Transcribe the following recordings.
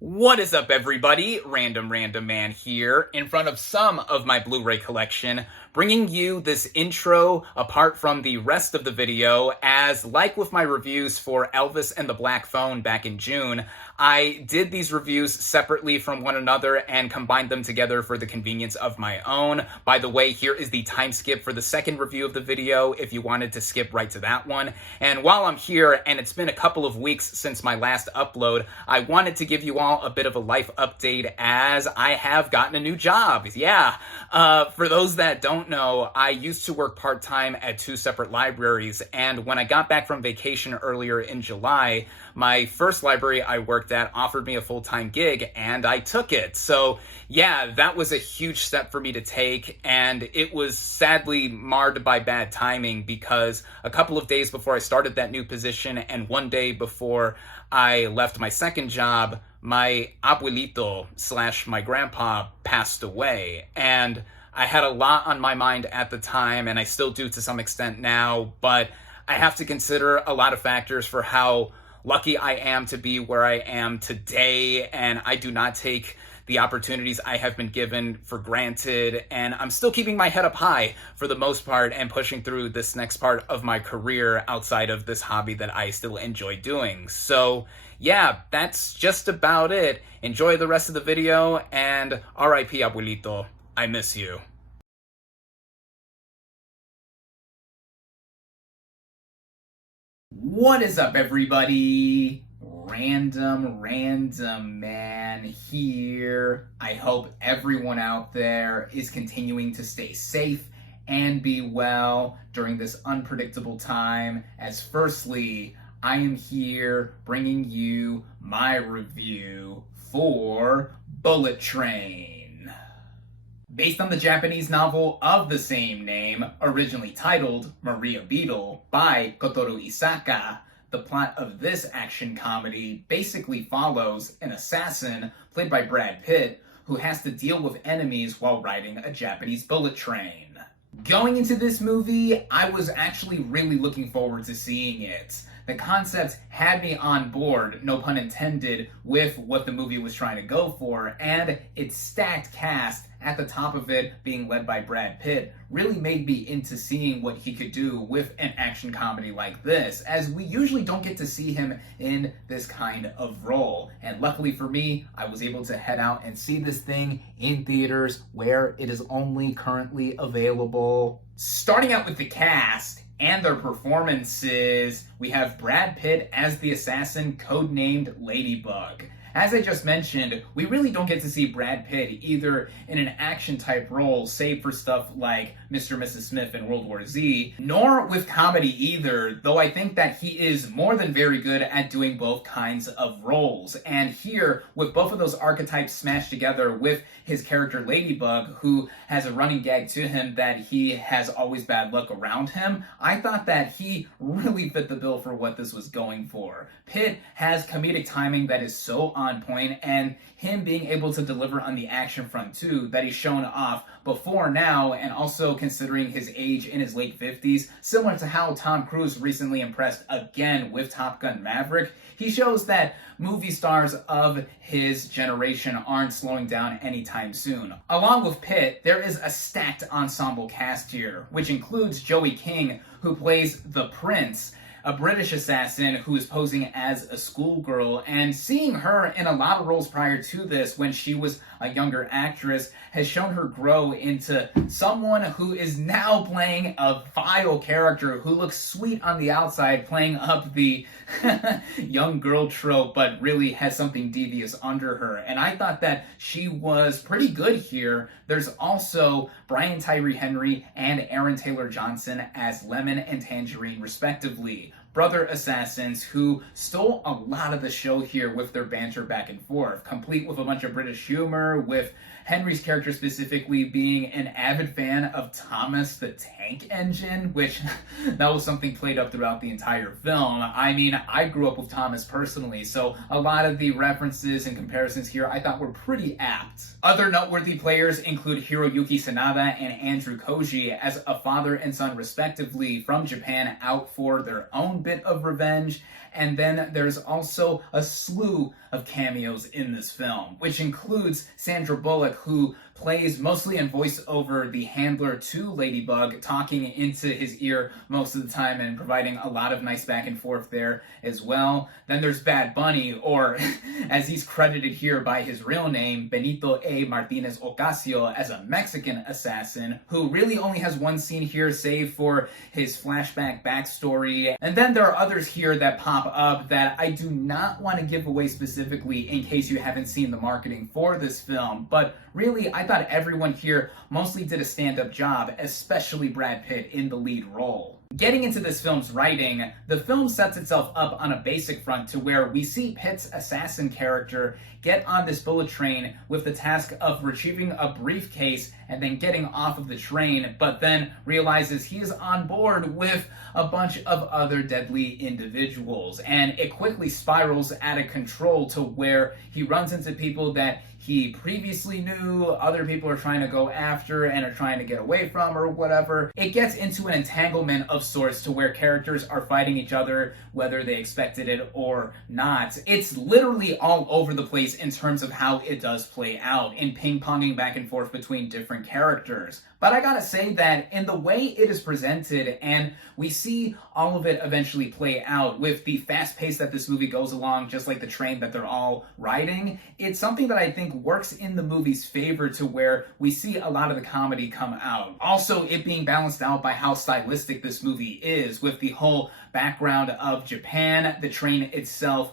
What is up, everybody? RandomRandomMan here, in front of some of my Blu-ray collection, bringing you this intro apart from the rest of the video, as like with my reviews for Elvis and the Black Phone back in June, I did these reviews separately from one another and combined them together for the convenience of my own. By the way, here is the time skip for the second review of the video if you wanted to skip right to that one. And while I'm here, and it's been a couple of weeks since my last upload, I wanted to give you all a bit of a life update as I have gotten a new job. Yeah, for those that don't know, I used to work part-time at two separate libraries, and when I got back from vacation earlier in July, my first library I worked at offered me a full-time gig, and I took it. So yeah, that was a huge step for me to take, and it was sadly marred by bad timing because a couple of days before I started that new position and one day before I left my second job, my abuelito / my grandpa passed away, and I had a lot on my mind at the time, and I still do to some extent now, but I have to consider a lot of factors for how lucky I am to be where I am today, and I do not take the opportunities I have been given for granted, and I'm still keeping my head up high for the most part and pushing through this next part of my career outside of this hobby that I still enjoy doing. So yeah, that's just about it. Enjoy the rest of the video, and RIP Abuelito, I miss you. What is up, everybody? RandomRandomMan here. I hope everyone out there is continuing to stay safe and be well during this unpredictable time, as firstly, I am here bringing you my review for Bullet Train. Based on the Japanese novel of the same name, originally titled Maria Beetle by Kotoru Isaka, the plot of this action comedy basically follows an assassin, played by Brad Pitt, who has to deal with enemies while riding a Japanese bullet train. Going into this movie, I was actually really looking forward to seeing it. The concept had me on board, no pun intended, with what the movie was trying to go for, and its stacked cast, at the top of it being led by Brad Pitt, really made me into seeing what he could do with an action comedy like this, as we usually don't get to see him in this kind of role. And luckily for me, I was able to head out and see this thing in theaters where it is only currently available. Starting out with the cast and their performances, we have Brad Pitt as the assassin codenamed Ladybug. As I just mentioned, we really don't get to see Brad Pitt either in an action-type role, save for stuff like Mr. and Mrs. Smith in World War Z, nor with comedy either, though I think that he is more than very good at doing both kinds of roles. And here, with both of those archetypes smashed together with his character Ladybug, who has a running gag to him that he has always bad luck around him, I thought that he really fit the bill for what this was going for. Pitt has comedic timing that is so on point, and him being able to deliver on the action front too, that he's shown off before now, and also considering his age in his late 50s, similar to how Tom Cruise recently impressed again with Top Gun Maverick, he shows that movie stars of his generation aren't slowing down anytime soon. Along with Pitt, there is a stacked ensemble cast here, which includes Joey King, who plays the Prince, a British assassin who is posing as a schoolgirl, and seeing her in a lot of roles prior to this when she was a younger actress has shown her grow into someone who is now playing a vile character who looks sweet on the outside, playing up the young girl trope, but really has something devious under her. And I thought that she was pretty good here. There's also Brian Tyree Henry and Aaron Taylor Johnson as Lemon and Tangerine, respectively, brother assassins who stole a lot of the show here with their banter back and forth, complete with a bunch of British humor, with Henry's character specifically being an avid fan of Thomas the Tank Engine, which that was something played up throughout the entire film. I mean, I grew up with Thomas personally, so a lot of the references and comparisons here I thought were pretty apt. Other noteworthy players include Hiroyuki Sanada and Andrew Koji as a father and son respectively from Japan out for their own bit of revenge. And then there's also a slew of cameos in this film, which includes Sandra Bullock, who plays mostly in voiceover the handler to Ladybug, talking into his ear most of the time and providing a lot of nice back and forth there as well. Then there's Bad Bunny, or as he's credited here by his real name, Benito A. Martinez Ocasio, as a Mexican assassin, who really only has one scene here save for his flashback backstory. And then there are others here that pop up that I do not want to give away specifically in case you haven't seen the marketing for this film, but really I thought everyone here mostly did a stand-up job, especially Brad Pitt in the lead role. Getting into this film's writing, the film sets itself up on a basic front to where we see Pitt's assassin character get on this bullet train with the task of retrieving a briefcase and then getting off of the train, but then realizes he is on board with a bunch of other deadly individuals. And it quickly spirals out of control to where he runs into people that he previously knew, other people are trying to go after and are trying to get away from or whatever. It gets into an entanglement of sorts to where characters are fighting each other, whether they expected it or not. It's literally all over the place in terms of how it does play out, in ping-ponging back and forth between different characters. But I gotta say that in the way it is presented, and we see all of it eventually play out with the fast pace that this movie goes along, just like the train that they're all riding, it's something that I think works in the movie's favor to where we see a lot of the comedy come out. Also, it being balanced out by how stylistic this movie is, with the whole background of Japan, the train itself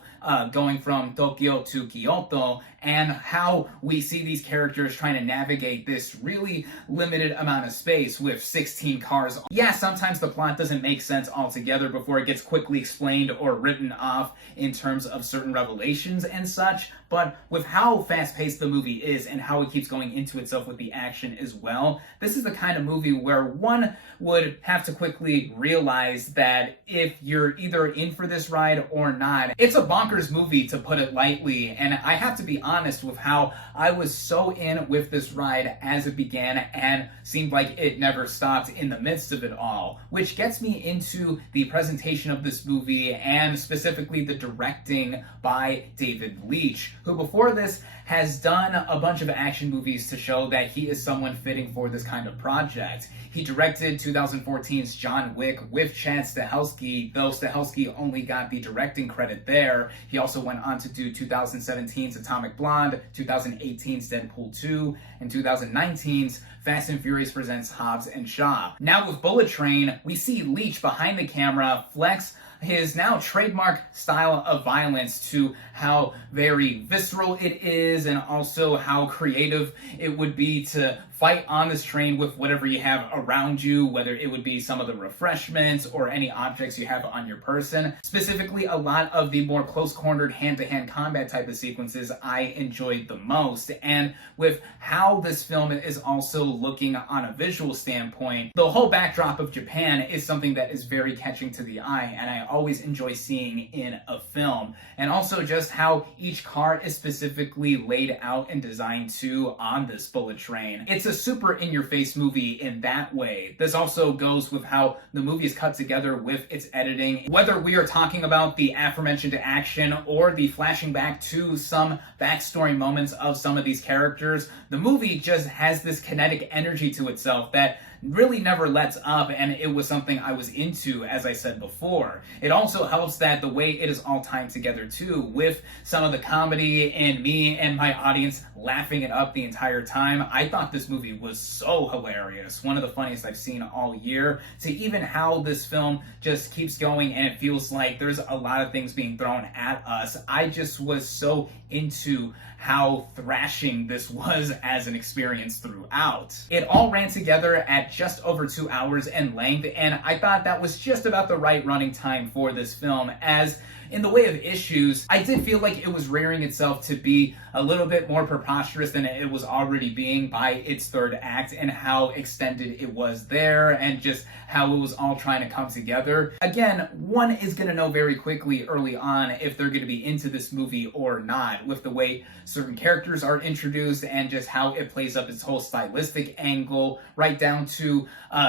going from Tokyo to Kyoto, and how we see these characters trying to navigate this really limited amount of space with 16 cars. Yeah, sometimes the plot doesn't make sense altogether before it gets quickly explained or written off in terms of certain revelations and such, but with how fast-paced the movie is and how it keeps going into itself with the action as well, this is the kind of movie where one would have to quickly realize that if you're either in for this ride or not, it's a bonkers movie, to put it lightly. And I have to be honest with how I was so in with this ride as it began and seemed like it never stopped in the midst of it all, which gets me into the presentation of this movie and specifically the directing by David Leitch, who before this has done a bunch of action movies to show that he is someone fitting for this kind of project. He directed 2014's John Wick with Chad Stahelski, though Stahelski only got the directing credit there. He also went on to do 2017's Atomic Blonde, 2018's Deadpool 2, and 2019's Fast and Furious Presents Hobbs and Shaw. Now with Bullet Train, we see Leitch behind the camera flex his now trademark style of violence to how very visceral it is and also how creative it would be to fight on this train with whatever you have around you, whether it would be some of the refreshments or any objects you have on your person. Specifically, a lot of the more close-cornered hand-to-hand combat type of sequences I enjoyed the most. And with how this film is also looking on a visual standpoint, the whole backdrop of Japan is something that is very catching to the eye and I always enjoy seeing in a film. And also just how each car is specifically laid out and designed to on this bullet train. It's a super in-your-face movie in that way. This also goes with how the movie is cut together with its editing. Whether we are talking about the aforementioned action or the flashing back to some backstory moments of some of these characters, the movie just has this kinetic energy to itself that really never lets up, and it was something I was into, as I said before. It also helps that the way it is all tied together too, with some of the comedy and me and my audience laughing it up the entire time. I thought this movie was so hilarious, one of the funniest I've seen all year, to even how this film just keeps going and it feels like there's a lot of things being thrown at us. I just was so into how thrashing this was as an experience throughout. It all ran together at just over 2 hours in length, and I thought that was just about the right running time for this film, as in the way of issues, I did feel like it was rearing itself to be a little bit more preposterous than it was already being by its third act, and how extended it was there, and just how it was all trying to come together. Again, one is going to know very quickly early on if they're going to be into this movie or not, with the way certain characters are introduced and just how it plays up its whole stylistic angle, right down to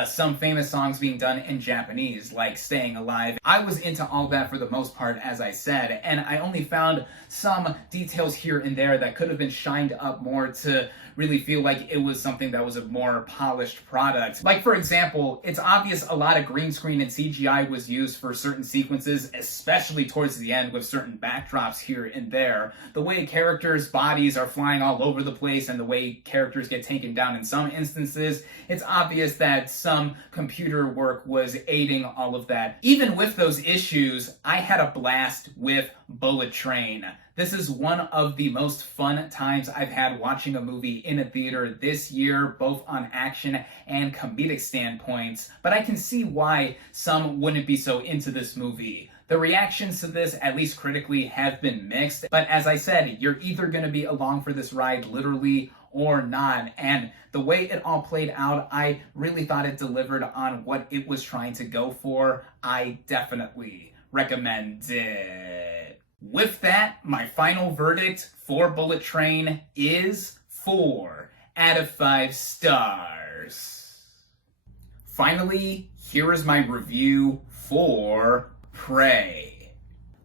some famous songs being done in Japanese, like Staying Alive. I was into all that for the most part, as I said, and I only found some details here and there that could have been shined up more to really feel like it was something that was a more polished product. Like, for example, it's obvious a lot of green screen and CGI was used for certain sequences, especially towards the end with certain backdrops here and there. The way characters' bodies are flying all over the place and the way characters get taken down in some instances, it's obvious that some computer work was aiding all of that. Even with those issues, I had a blast with Bullet Train. This is one of the most fun times I've had watching a movie in a theater this year, both on action and comedic standpoints, but I can see why some wouldn't be so into this movie. The reactions to this, at least critically, have been mixed, but as I said, you're either going to be along for this ride literally or not, and the way it all played out, I really thought it delivered on what it was trying to go for. I definitely recommend it. With that, my final verdict for Bullet Train is 4 out of 5 stars. Finally, here is my review for Prey.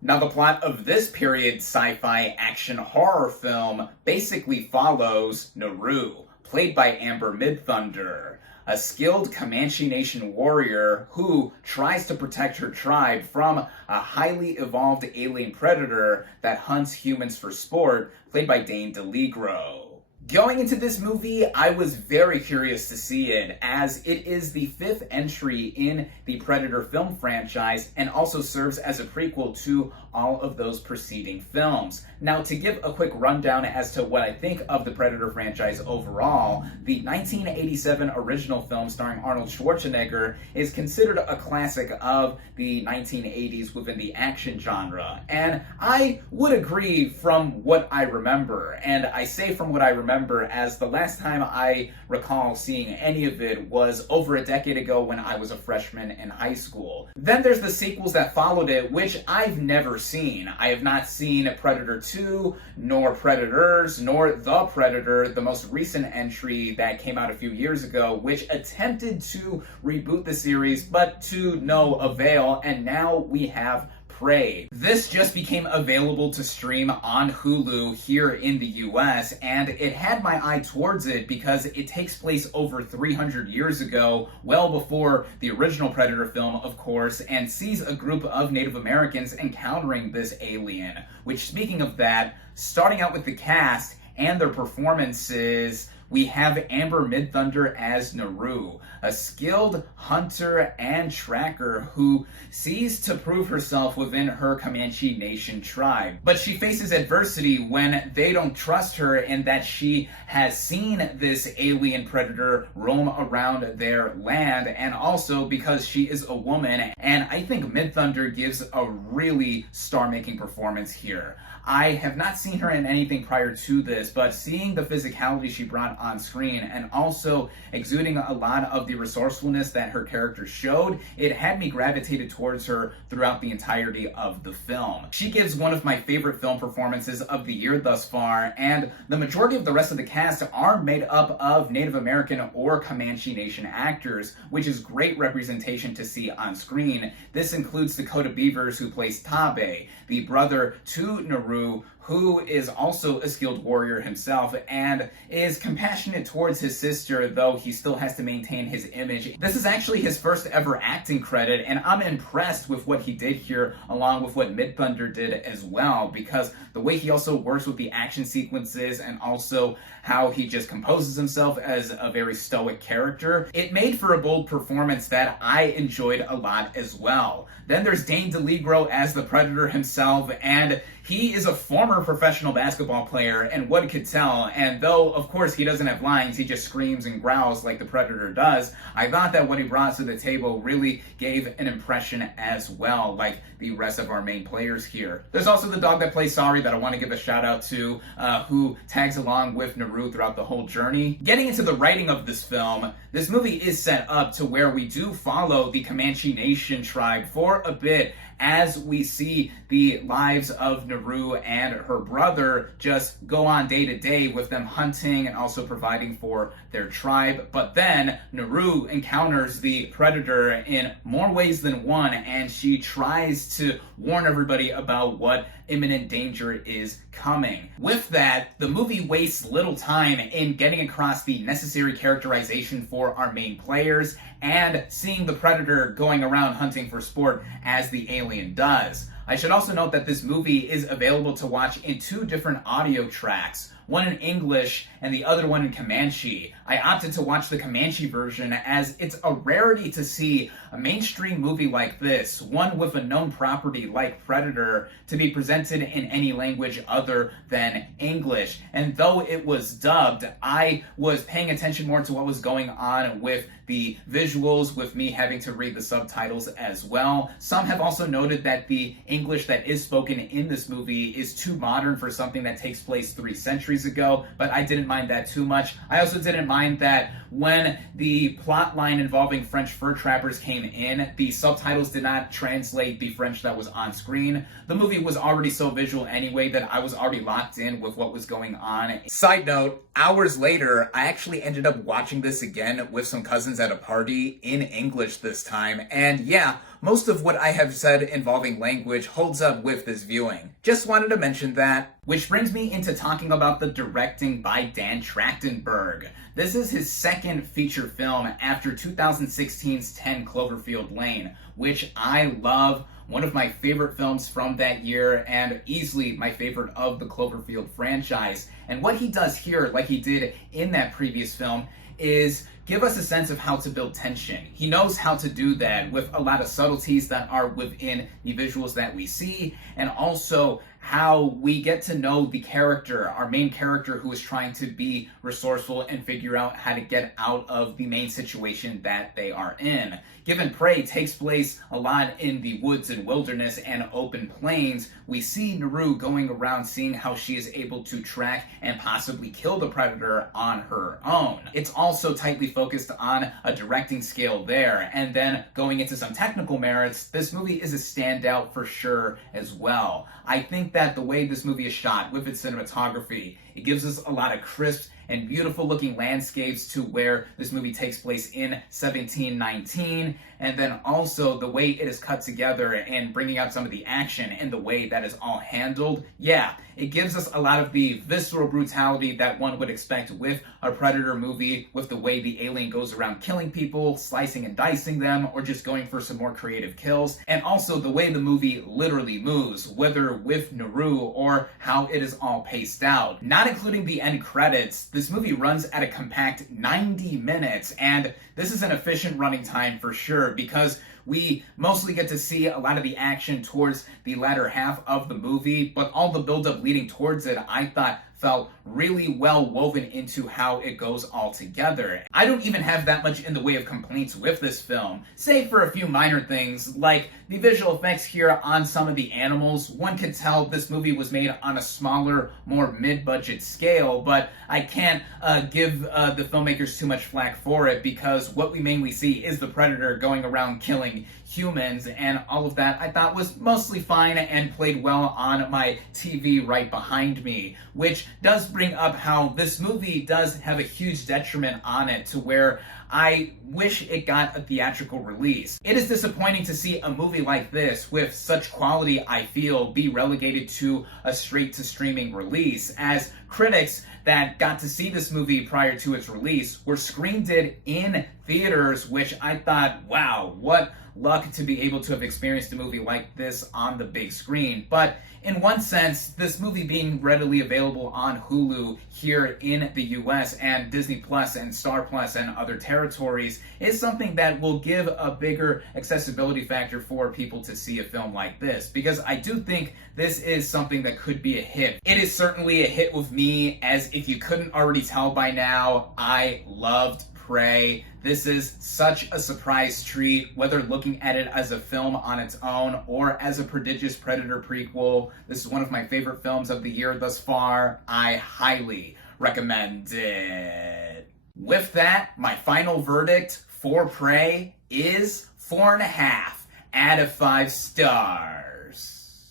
Now, the plot of this period sci-fi action horror film basically follows Naru, played by Amber Midthunder, a skilled Comanche Nation warrior who tries to protect her tribe from a highly evolved alien predator that hunts humans for sport, played by Dane DeLigro. Going into this movie, I was very curious to see it, as it is the 5th entry in the Predator film franchise and also serves as a prequel to all of those preceding films. Now, to give a quick rundown as to what I think of the Predator franchise overall, the 1987 original film starring Arnold Schwarzenegger is considered a classic of the 1980s within the action genre, and I would agree from what I remember, and I say from what I remember as the last time I recall seeing any of it was over a decade ago when I was a freshman in high school. Then there's the sequels that followed it, which I've never seen. I have not seen Predator 2, nor Predators, nor The Predator, the most recent entry that came out a few years ago, which attempted to reboot the series, but to no avail, and now we have Prey. This just became available to stream on Hulu here in the US, and it had my eye towards it because it takes place over 300 years ago, well before the original Predator film, of course, and sees a group of Native Americans encountering this alien. Which, speaking of that, starting out with the cast and their performances, we have Amber Midthunder as Naru, a skilled hunter and tracker who sees to prove herself within her Comanche Nation tribe. But she faces adversity when they don't trust her in that she has seen this alien predator roam around their land, and also because she is a woman, and I think Midthunder gives a really star-making performance here. I have not seen her in anything prior to this, but seeing the physicality she brought on screen and also exuding a lot of the resourcefulness that her character showed, it had me gravitated towards her throughout the entirety of the film. She gives one of my favorite film performances of the year thus far, and the majority of the rest of the cast are made up of Native American or Comanche Nation actors, which is great representation to see on screen. This includes Dakota Beavers, who plays Tabe, the brother to Naru, who is also a skilled warrior himself and is compassionate towards his sister, though he still has to maintain his image. This is actually his first ever acting credit, and I'm impressed with what he did here, along with what Midthunder did as well, because the way he also works with the action sequences and also how he just composes himself as a very stoic character, it made for a bold performance that I enjoyed a lot as well. Then there's Dane DeLigro as the Predator himself, and he is a former former professional basketball player, and one could tell, and though of course he doesn't have lines, he just screams and growls like the Predator does, I thought that what he brought to the table really gave an impression as well, like the rest of our main players here. There's also the dog that plays Sorry that I want to give a shout out to, who tags along with Naru throughout the whole journey. Getting into the writing of this film, this movie is set up to where we do follow the Comanche Nation tribe for a bit, as we see the lives of Naru and her brother just go on day to day with them hunting and also providing for their tribe. But then Naru encounters the Predator in more ways than one, and she tries to warn everybody about what imminent danger is coming. With that, the movie wastes little time in getting across the necessary characterization for our main players and seeing the Predator going around hunting for sport as the alien does. I should also note that this movie is available to watch in 2 different audio tracks, one in English and the other one in Comanche. I opted to watch the Comanche version as it's a rarity to see a mainstream movie like this, one with a known property like Predator, to be presented in any language other than English. And though it was dubbed, I was paying attention more to what was going on with the visuals, with me having to read the subtitles as well. Some have also noted that the English that is spoken in this movie is too modern for something that takes place 3 centuries ago, but I didn't mind that too much. I also didn't mind that when the plot line involving French fur trappers came in, the subtitles did not translate the French that was on screen. The movie was already so visual anyway that I was already locked in with what was going on. Side note, hours later, I actually ended up watching this again with some cousins at a party in English this time, and yeah, most of what I have said involving language holds up with this viewing. Just wanted to mention that. Which brings me into talking about the directing by Dan Trachtenberg. This is his second feature film after 2016's 10 Cloverfield Lane, which I love. One of my favorite films from that year, and easily my favorite of the Cloverfield franchise. And what he does here, like he did in that previous film, is give us a sense of how to build tension. He knows how to do that with a lot of subtleties that are within the visuals that we see, and also how we get to know the character, our main character, who is trying to be resourceful and figure out how to get out of the main situation that they are in. Given Prey takes place a lot in the woods and wilderness and open plains, we see Naru going around seeing how she is able to track and possibly kill the Predator on her own. It's also tightly focused on a directing scale there, and then going into some technical merits, this movie is a standout for sure as well. I think that the way this movie is shot with its cinematography, it gives us a lot of crisp and beautiful looking landscapes to where this movie takes place in 1719, and then also the way it is cut together and bringing out some of the action and the way that is all handled. Yeah, it gives us a lot of the visceral brutality that one would expect with a Predator movie, with the way the alien goes around killing people, slicing and dicing them, or just going for some more creative kills, and also the way the movie literally moves, whether with Naru or how it is all paced out. Not including the end credits, this movie runs at a compact 90 minutes, and this is an efficient running time for sure, because we mostly get to see a lot of the action towards the latter half of the movie, but all the build-up leading towards it, I thought, felt really well woven into how it goes all together. I don't even have that much in the way of complaints with this film, save for a few minor things, like the visual effects here on some of the animals. One could tell this movie was made on a smaller, more mid-budget scale, but I can't give the filmmakers too much flack for it, because what we mainly see is the Predator going around killing humans, and all of that I thought was mostly fine and played well on my TV right behind me, which does bring up how this movie does have a huge detriment on it, to where I wish it got a theatrical release. It is disappointing to see a movie like this with such quality, I feel, be relegated to a straight-to-streaming release, as critics that got to see this movie prior to its release were screened it in theaters, which I thought, wow, what luck to be able to have experienced a movie like this on the big screen. But in one sense, this movie being readily available on Hulu here in the US and Disney Plus and Star Plus and other territories, territories is something that will give a bigger accessibility factor for people to see a film like this, because I do think this is something that could be a hit. It is certainly a hit with me, as if you couldn't already tell by now, I loved Prey. This is such a surprise treat, whether looking at it as a film on its own or as a prodigious Predator prequel. This is one of my favorite films of the year thus far. I highly recommend it. With that, my final verdict for Prey is 4.5 out of 5 stars.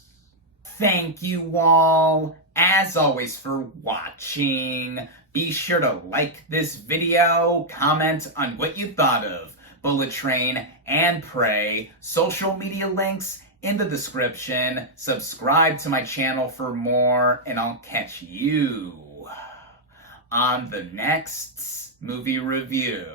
Thank you all, as always, for watching. Be sure to like this video, comment on what you thought of Bullet Train and Prey, social media links in the description, subscribe to my channel for more, and I'll catch you on the next movie review.